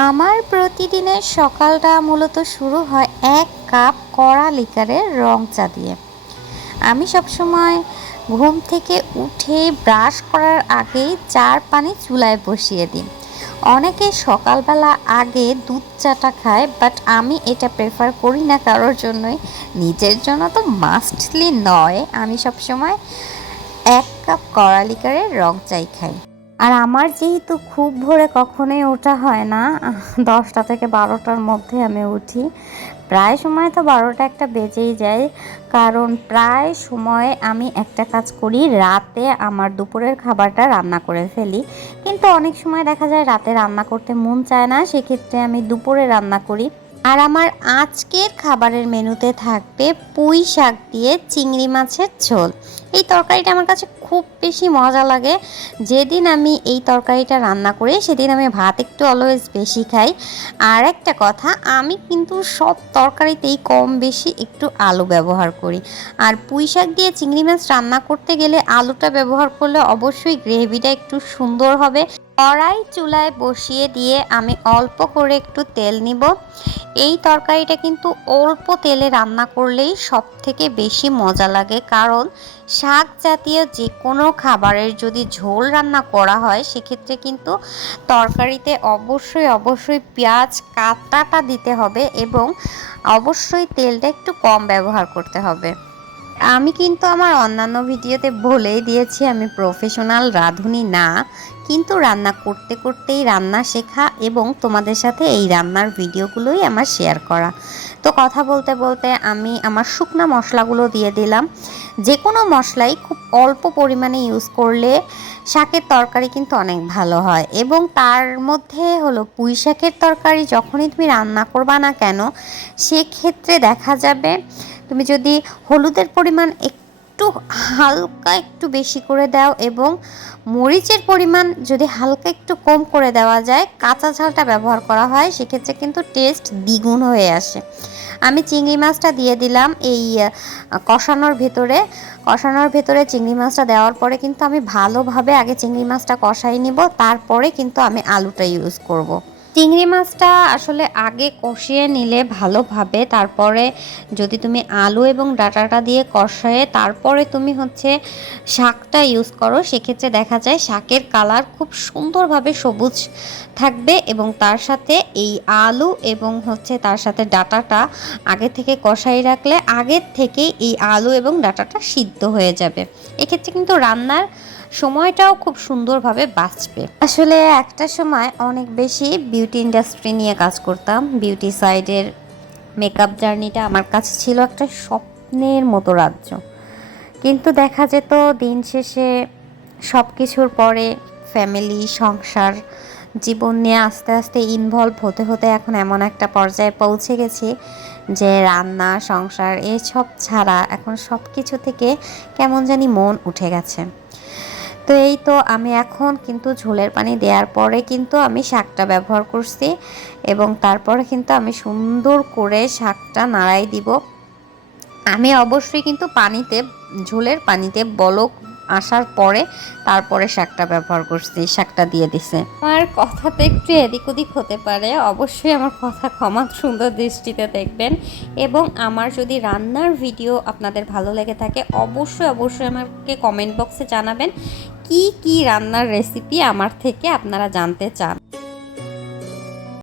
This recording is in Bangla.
আমার প্রতিদিনের সকালটা মূলত শুরু হয় ১ কাপ কড়া লিকারের রং চা দিয়ে। আমি সবসময় ঘুম থেকে উঠে ব্রাশ করার আগেই চার পানি চুলায় বসিয়ে দিই। অনেকে সকালবেলা আগে দুধ চাটা খায়, বাট আমি এটা প্রেফার করি না কারোর জন্যই। নিজের জন্য তো মাস্টলি নয়, আমি সবসময় ১ কাপ কড়া লিকারের রং চাই খাই। আর আমার যেহেতু খুব ভোরে কখনোই ওঠা হয় না, ১০টা থেকে ১২টার মধ্যে আমি উঠি। প্রায় সময় তো ১২টা একটা বেজেই যায়, কারণ প্রায় সময় আমি একটা কাজ করি, রাতে আমার দুপুরের খাবারটা রান্না করে ফেলি। কিন্তু অনেক সময় দেখা যায় রাতে রান্না করতে মন চায় না, সেক্ষেত্রে আমি দুপুরে রান্না করি। আর আমার আজকের খাবারের মেনুতে থাকবে পুঁই শাক দিয়ে চিংড়ি মাছের ঝোল। এই তরকারিটা আমার কাছে খুব বেশি মজা লাগে। যেদিন আমি এই তরকারিটা রান্না করি সেদিন আমি ভাত একটু অলওয়েজ বেশি খাই। আর একটা কথা, আমি কিন্তু সব তরকারিতেই কম বেশি একটু আলু ব্যবহার করি। আর পুঁই শাক দিয়ে চিংড়ি মাছ রান্না করতে গেলে আলুটা ব্যবহার করলে অবশ্যই গ্রেভিটা একটু সুন্দর হবে। কড়াই চুলায় বসিয়ে দিয়ে আমি অল্প করে একটু তেল নিব। এই তরকারিটা কিন্তু অল্প তেলে রান্না করলেই সব থেকে বেশি মজা লাগে, কারণ শাক জাতীয় যে কোনো খাবারের যদি ঝোল রান্না করা হয় সেক্ষেত্রে কিন্তু তরকারিতে অবশ্যই পেঁয়াজ কাটাটা দিতে হবে এবং অবশ্যই তেলটা একটু কম ব্যবহার করতে হবে। আমি কিন্তু আমার অন্যান্য ভিডিওতে বলেই দিয়েছি আমি প্রফেশনাল রাঁধুনি না, কিন্তু রান্না করতে করতেই রান্না শেখা এবং তোমাদের সাথে এই রান্নার ভিডিওগুলোই আমার শেয়ার করা। তো কথা বলতে বলতে আমি আমার শুকনা মশলাগুলো দিয়ে দিলাম। যে কোনো মশলাই খুব অল্প পরিমাণে ইউজ করলে শাকের তরকারি কিন্তু অনেক ভালো হয়। এবং তার মধ্যে হলো পুঁই শাকের তরকারি যখনই তুমি রান্না করবা না কেন, সেক্ষেত্রে দেখা যাবে তুমি যদি হলুদের পরিমাণ একটু হালকা একটু বেশি করে দাও এবং মরিচের পরিমাণ যদি হালকা একটু কম করে দেওয়া যায়, কাঁচা ঝালটা ব্যবহার করা হয়, সেক্ষেত্রে কিন্তু টেস্ট দ্বিগুণ হয়ে আসে। আমি চিংড়ি মাছটা দিয়ে দিলাম এই কষানোর ভেতরে চিংড়ি মাছটা দেওয়ার পরে কিন্তু আমি ভালোভাবে আগে চিংড়ি মাছটা কষাই নিব, তারপরে কিন্তু আমি আলুটা ইউজ করব। চিংড়ি মাছটা আসলে আগে কষিয়ে নিলে ভালোভাবে, তারপরে যদি তুমি আলু এবং ডাঁটাটা দিয়ে কষায়ে তারপরে তুমি শাকটা ইউজ করো, সেক্ষেত্রে দেখা যায় শাকের কালার খুব সুন্দরভাবে সবুজ থাকবে এবং তার সাথে এই আলু এবং তার সাথে ডাঁটাটা আগে থেকে কষাই রাখলে আগের থেকেই এই আলু এবং ডাঁটাটা সিদ্ধ হয়ে যাবে। এক্ষেত্রে কিন্তু রান্নার সময়টাও খুব সুন্দরভাবে বাঁচবে। আসলে একটা সময় অনেক বেশি বিউটি ইন্ডাস্ট্রি নিয়ে কাজ করতাম। বিউটি সাইডের মেকআপ জার্নিটা আমার কাছে ছিল একটা স্বপ্নের মতো রাজ্য। কিন্তু দেখা যেত দিন শেষে সব কিছুর পরে ফ্যামিলি, সংসার, জীবন নিয়ে আস্তে আস্তে ইনভলভ হতে হতে এখন এমন একটা পর্যায়ে পৌঁছে গেছি যে রান্না, সংসার এসব ছাড়া এখন সব কিছু থেকে কেমন জানি মন উঠে গেছে। তো এই তো আমি এখন কিন্তু ঝোলের পানি দেওয়ার পরে কিন্তু আমি শাকটা ব্যবহার করছি এবং তারপরে কিন্তু আমি সুন্দর করে শাকটা নাড়াই দিব। আমি অবশ্যই কিন্তু ঝোলের পানিতে বলক আসার পরে তারপরে শাকটা ব্যবহার করছি, শাকটা দিয়ে দিছে। আমার কথাতে একটু এদিক ওদিক হতে পারে, অবশ্যই আমার কথা ক্ষমা সুন্দর দৃষ্টিতে দেখবেন। এবং আমার যদি রান্নার ভিডিও আপনাদের ভালো লেগে থাকে অবশ্যই আমাকে কমেন্ট বক্সে জানাবেন কি রান্নার রেসিপি আমার থেকে আপনারা জানতে চান।